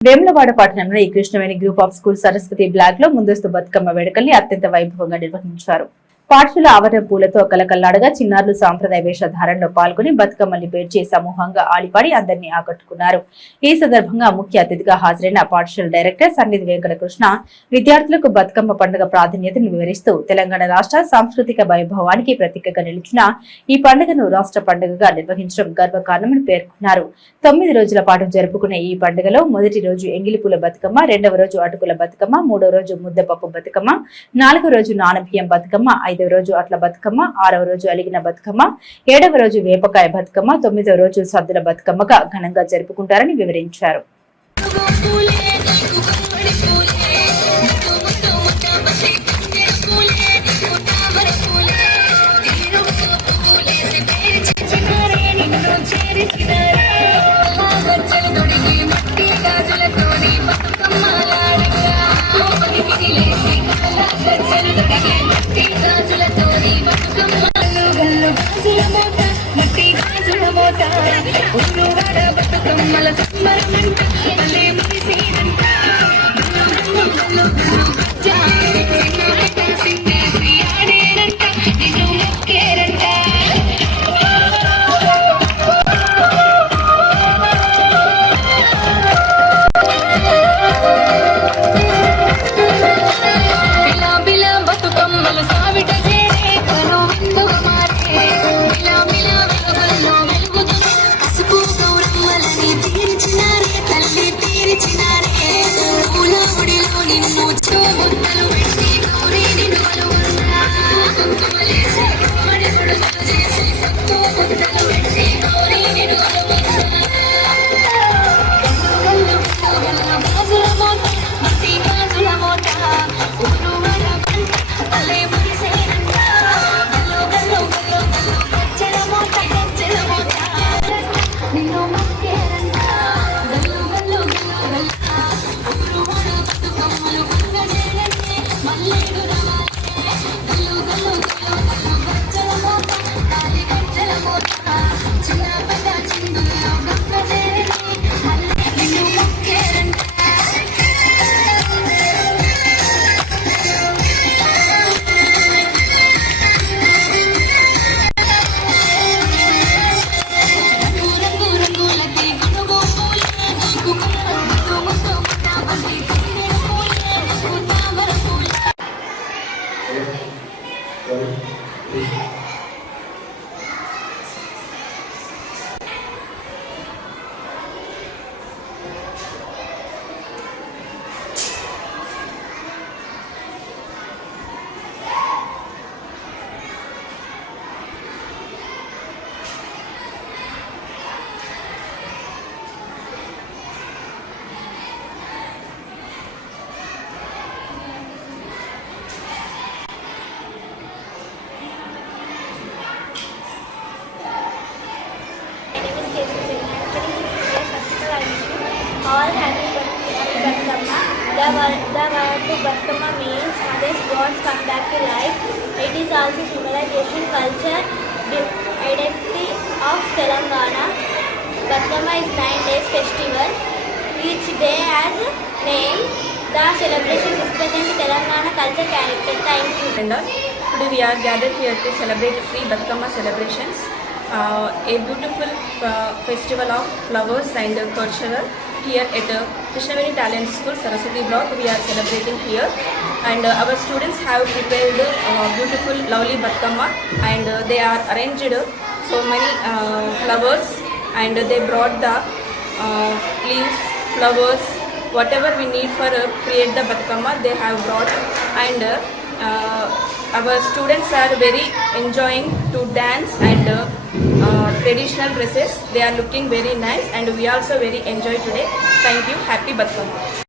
వేములవాడ పట్టణంలో ఈ Krishnaveni group of school Saraswati బ్లాక్లో ముందస్తు బతుకమ్మ వేడుకల్ని అత్యంత వైభవంగా నిర్వహించారు. పాఠశాల ఆవరణ పూలతో కలకల్లాడగా చిన్నారులు సాంప్రదాయ వేషధారణలో పాల్గొని బతుకమ్మల్ని పేర్చి సమూహంగా ఆలిపాడి అందరినీ ఆకట్టుకున్నారు. ఈ సందర్భంగా ముఖ్య అతిథిగా హాజరైన పాఠశాల డైరెక్టర్ సన్నిధి వెంకటకృష్ణ విద్యార్థులకు బతుకమ్మ పండుగ ప్రాధాన్యతను వివరిస్తూ తెలంగాణ రాష్ట్ర సాంస్కృతిక వైభవానికి ప్రతీకగా నిలిచిన ఈ పండుగను రాష్ట్ర పండుగగా నిర్వహించడం గర్వకారణమని పేర్కొన్నారు. తొమ్మిది రోజుల పాటు జరుపుకునే ఈ పండుగలో మొదటి రోజు ఎంగిలిపూల బతుకమ్మ రెండవ రోజు అటుకుల బతుకమ్మ మూడవ రోజు ముద్దపప్పు బతుకమ్మ నాలుగో రోజు నానబియ్యం బతుకమ్మ ఐదవ రోజు అట్ల బతుకమ్మ ఆరవ రోజు అలిగిన బతుకమ్మ ఏడవ రోజు వేపకాయ బతుకమ్మ తొమ్మిదవ రోజు సద్దుల బతుకమ్మగా ఘనంగా జరుపుకుంటారని వివరించారు. మట్టి గాజుల మోత 听不见。Thank you. All happy birthday Batkama. The word, the word to Batkama means mother's gods come back to life. It is also symbolization, culture, identity of Telangana. Batkama is nine days festival. Each day has name. The celebration represents Telangana culture character. Thank you. calendar. Today we are gathered here to celebrate three Batkama celebrations. Uh, a beautiful uh, festival of flowers and uh, cultural here at uh, Krishnaveni Talent School, Saraswati Block. We are celebrating here, and uh, our students have prepared uh, beautiful, lovely Batkama, and uh, they are arranged uh, so many uh, flowers, and they brought the uh, leaves, flowers, whatever we need for create the Batkama, they have brought, and our students are very enjoying to dance and uh, uh, traditional dresses. They are looking very nice, and we also very enjoy today. Thank you. Happy Batkama.